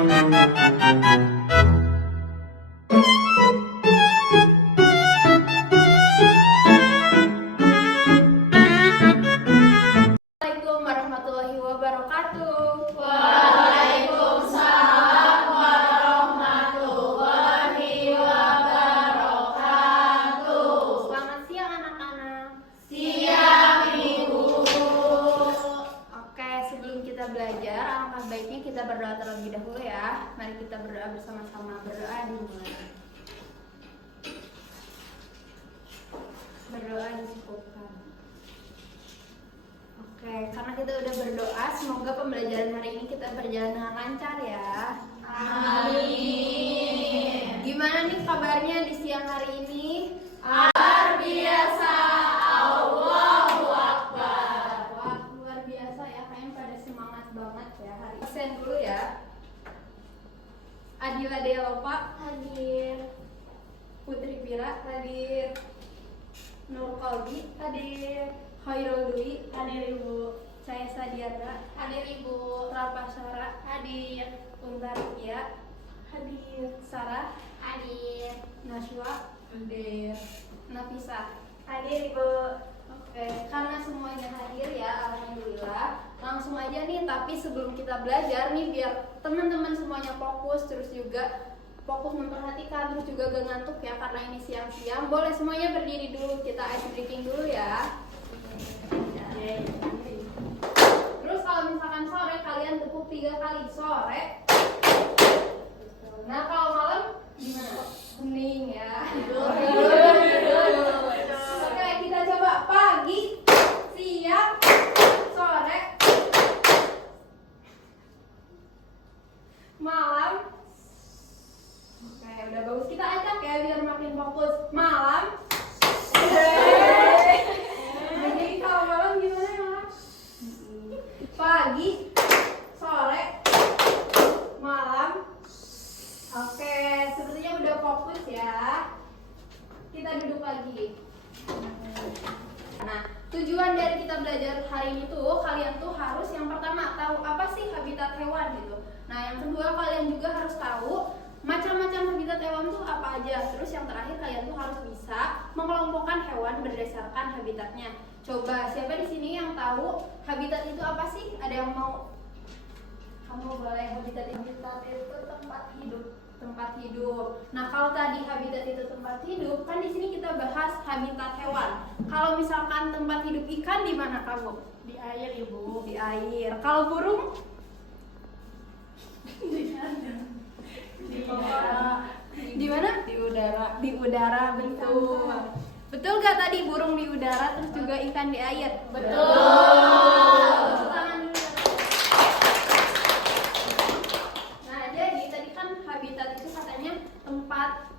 Assalamualaikum warahmatullahi wabarakatuh. Waalaikumsalam warahmatullahi wabarakatuh. Selamat siang anak-anak. Siang Ibu. Oke, sebelum kita belajar, alangkah baiknya kita berdoa terlebih dahulu ya. Mari kita berdoa bersama-sama. Berdoa dimulai. Berdoa dicukupkan. Oke, karena kita udah berdoa, semoga pembelajaran hari ini kita berjalan dengan lancar ya. Amin. Gimana nih kabarnya di siang hari ini? Luar biasa. Allahu Akbar. Wah, luar biasa ya, kayaknya pada semangat banget ya hari ini. Absen dulu ya. Adila Dealopa hadir. Putri Pira hadir. Nur Qalbi hadir. Khairul Dwi hadir Ibu. Saya Sadiara Hadir Ibu. Rapa Sarah Hadir. Untar Rukia hadir. Sarah Hadir. Naswa hadir. Nafisa Hadir Ibu. Oke, karena semuanya hadir ya, alhamdulillah. Langsung aja nih, tapi sebelum kita belajar nih, biar teman-teman semuanya fokus, terus juga fokus memperhatikan, terus juga gak ngantuk ya, karena ini siang-siang. Boleh semuanya berdiri dulu, kita ice breaking dulu ya. Terus kalau misalkan sore, kalian tepuk 3 kali sore. Nah, kalau malam gimana? Hening ya. Oke, kita coba pagi, siang, sore, malam. Oke, udah bagus. Kita acak ya biar makin fokus. Malam. Nah, jadi kalau malam gimana ya, malam? Pagi, sore, malam. Oke, sepertinya udah fokus ya. Kita duduk lagi. Nah, tujuan dari kita belajar hari ini tuh, kalian tuh harus yang pertama tahu apa sih habitat hewan gitu. Nah, yang kedua kalian juga harus tahu macam-macam habitat hewan tuh apa aja. Terus yang terakhir kalian tuh harus bisa mengelompokkan hewan berdasarkan habitatnya. Coba siapa di sini yang tahu habitat itu apa sih? Ada yang mau? Kamu boleh. Habitat itu tempat hidup. Tempat hidup. Nah, kalau tadi habitat itu tempat hidup, kan di sini kita bahas habitat hewan. Kalau misalkan tempat hidup ikan di mana kamu? Di air Ibu. Di air. Kalau burung? Di udara. Di mana? Di udara. Di udara, betul. Betul gak tadi burung di udara terus juga ikan di air? Betul. Tepuk tangan dulu. Nah, jadi tadi kan habitat itu katanya tempat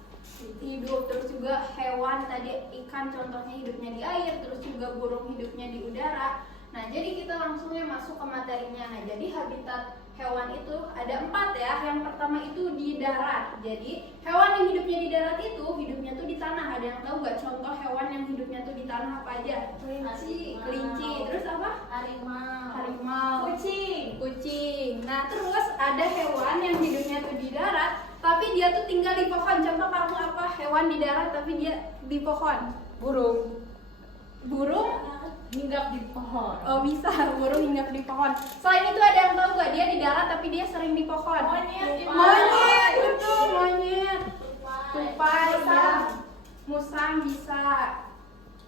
hidup, terus juga hewan tadi ikan contohnya hidupnya di air, terus juga burung hidupnya di udara. Nah, jadi kita langsungnya masuk ke materinya. Nah, jadi habitat hewan itu ada 4 ya. Yang pertama itu di darat. Jadi hewan yang hidupnya di darat itu hidupnya tuh di tanah. Ada yang tahu nggak contoh hewan yang hidupnya tuh di tanah apa aja? Kelinci. Terus apa? Harimau. Kucing. Nah, terus ada hewan yang hidupnya tuh di darat, tapi dia tuh tinggal di pohon. Contoh kamu apa? Hewan di darat tapi dia di pohon. Burung. Hinggap di pohon. Oh, bisa, burung hinggap di pohon. Selain itu ada yang tahu nggak dia di darat tapi dia sering di pohon? Monyet, betul, monyet. Tupai, ya. Musang bisa.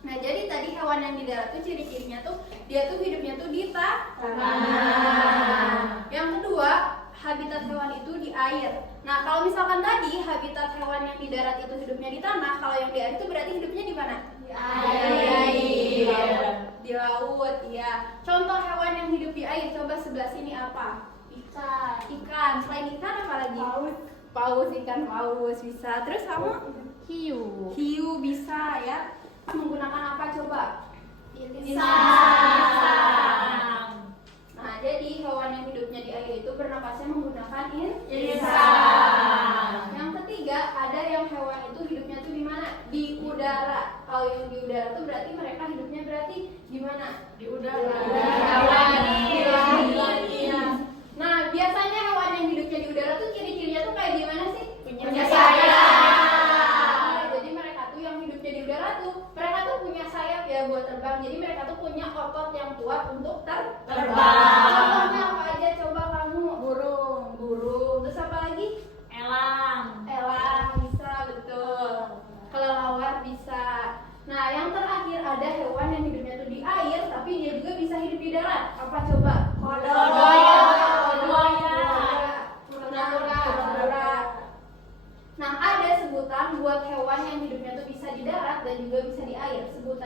Nah, jadi tadi hewan yang di darat tuh ciri-cirinya tuh dia tuh hidupnya tuh di tanah. Yang kedua, habitat hewan itu di air. Nah, kalau misalkan tadi habitat hewan yang di darat itu hidupnya di tanah, kalau yang di air itu berarti hidupnya di mana? Di air. Di laut, ya. Contoh hewan yang hidup di air, coba sebelah sini apa? Ikan. Selain ikan apa lagi? Paus, ikan paus bisa. Terus kamu? Hiu bisa ya. Menggunakan apa coba? Insang. Nah, jadi hewan yang hidupnya di air itu bernapasnya menggunakan insang. Yang ketiga, ada yang hewan itu hidupnya tuh di mana? Di udara. Kalau yang di udara tuh berarti mereka hidupnya berarti di mana? Di udara. Di langit. Nah, biasanya hewan yang hidupnya di udara tuh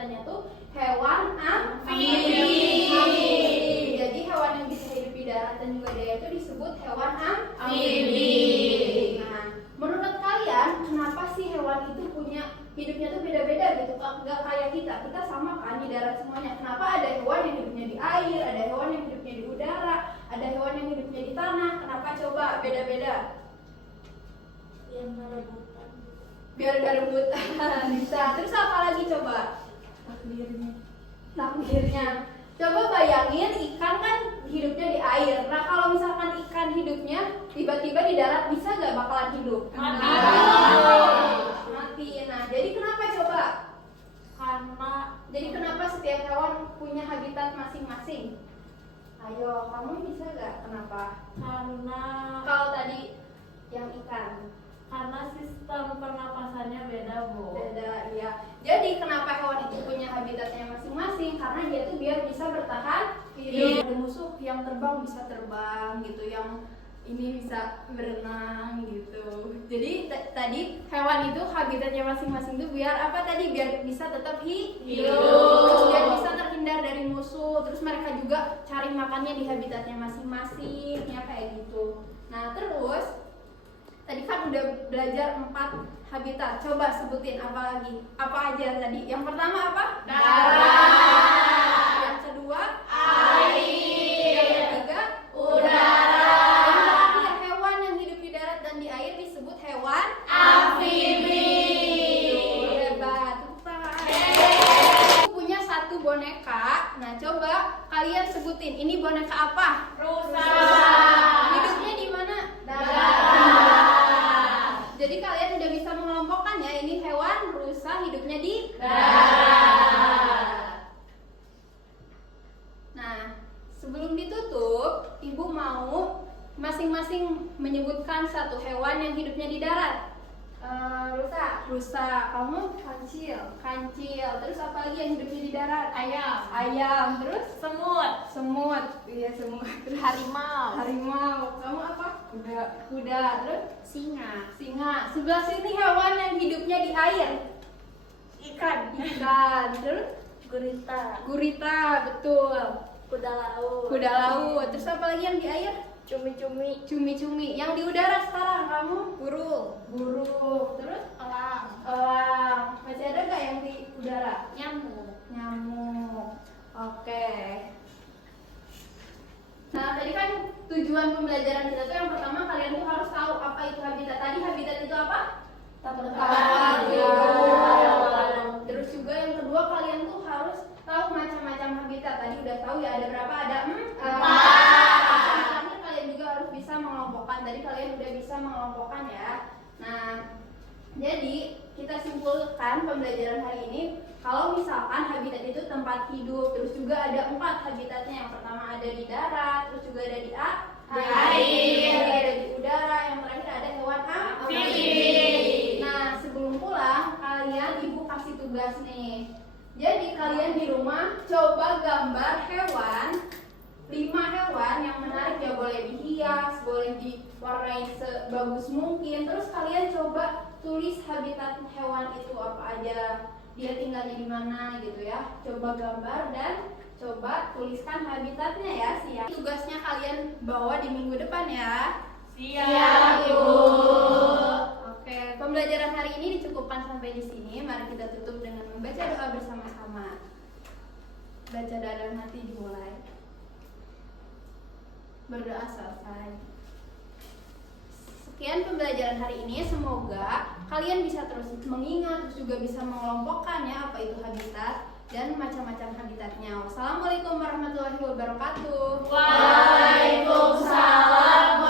sebutannya tuh hewan amfibi. Jadi hewan yang bisa hidup di darat dan juga di air itu disebut hewan Amfibi. Nah, menurut kalian kenapa sih hewan itu punya hidupnya tuh beda-beda gitu? Nggak kayak kita sama kan di darat semuanya. Kenapa ada hewan yang hidupnya di air, ada hewan yang hidupnya di udara, ada hewan yang hidupnya di tanah? Kenapa coba beda-beda? Yang rebutan. Biar gak rebutan. Bisa. Terus apa lagi coba? Takdirnya. Coba bayangin ikan kan hidupnya di air. Nah kalau misalkan ikan hidupnya tiba-tiba di darat, bisa gak bakalan hidup? Mati. Mati. Nah jadi kenapa coba? Karena Kenapa setiap hewan punya habitat masing-masing? Ayo, kamu bisa gak? Kenapa? Kalau tadi yang ikan karena sistem pernapasannya beda, Bu. beda, iya. Jadi kenapa hewan itu punya habitatnya masing-masing? Karena dia tuh biar bisa bertahan hidup. Ada musuh yang terbang bisa terbang gitu, yang ini bisa berenang gitu. Jadi tadi hewan itu habitatnya masing-masing tuh biar apa tadi? Biar bisa tetap hidup. Terus biar bisa terhindar dari musuh. Terus mereka juga cari makannya di habitatnya masing-masing, ya kayak gitu. Nah terus tadi kan udah belajar 4 habitat. Coba sebutin apa lagi? Apa aja tadi? Yang pertama apa? Darat. Yang kedua? Air. Yang ketiga? Udara. Yang terakhir, hewan yang hidup di darat dan di air disebut hewan Amfibi. Hebat. Tepuk tangan. Aku punya satu boneka. Nah coba kalian sebutin. Ini boneka apa? Rusa. Hidupnya di mana? Jadi kalian udah bisa mengelompokkan ya, ini hewan rusa hidupnya di darat. Nah, sebelum ditutup, Ibu mau masing-masing menyebutkan satu hewan yang hidupnya di darat. Rusa. Kamu? Kancil. Terus apa lagi yang hidupnya di darat? Ayam. Terus? Semut. Iya, semut. Terus harimau. Kamu apa? Kuda. Terus? Singa. Sebelah sini hewan yang hidupnya di air. Ikan. Terus? Gurita, betul. Kuda laut. Terus apa lagi yang di air? Cumi. Yang di udara sekarang kamu? Burung. Terus? Elang. Masih ada nggak yang di udara? Nyamuk. Oke. Nah tadi kan tujuan pembelajaran kita tuh yang pertama kalian tuh harus tahu apa itu habitat. Tadi habitat itu apa? Tempat hidup. Terus juga yang kedua kalian tuh harus tahu macam-macam habitat. Tadi udah tahu ya, ada berapa? Ada 4. Terakhir kalian juga harus bisa mengelompokkan. Tadi kalian udah bisa mengelompokkan ya. Nah jadi kita simpulkan pembelajaran hari ini, kalau misalkan habitat itu tempat hidup, terus juga ada 4 habitatnya. Yang pertama ada di darat, terus juga ada di air, ada di udara, yang terakhir ada hewan amfibi. Nah sebelum pulang kalian Ibu kasih tugas nih. Jadi kalian di rumah coba gambar hewan, 5 hewan yang menarik ya, boleh dihias, boleh diwarnai sebagus mungkin. Terus kalian coba tulis habitat hewan itu apa aja, dia tinggalnya di mana gitu ya. Coba gambar dan coba tuliskan habitatnya ya. Siap. Tugasnya kalian bawa di minggu depan ya. Siap, Ibu. Oke, pembelajaran hari ini dicukupkan sampai di sini. Mari kita tutup dengan membaca doa bersama-sama. Baca dalam hati dimulai. Berdoa selesai. Sekian pembelajaran hari ini, semoga kalian bisa terus mengingat, terus juga bisa mengelompokkan ya apa itu habitat dan macam-macam habitatnya. Wassalamualaikum warahmatullahi wabarakatuh. Waalaikumsalam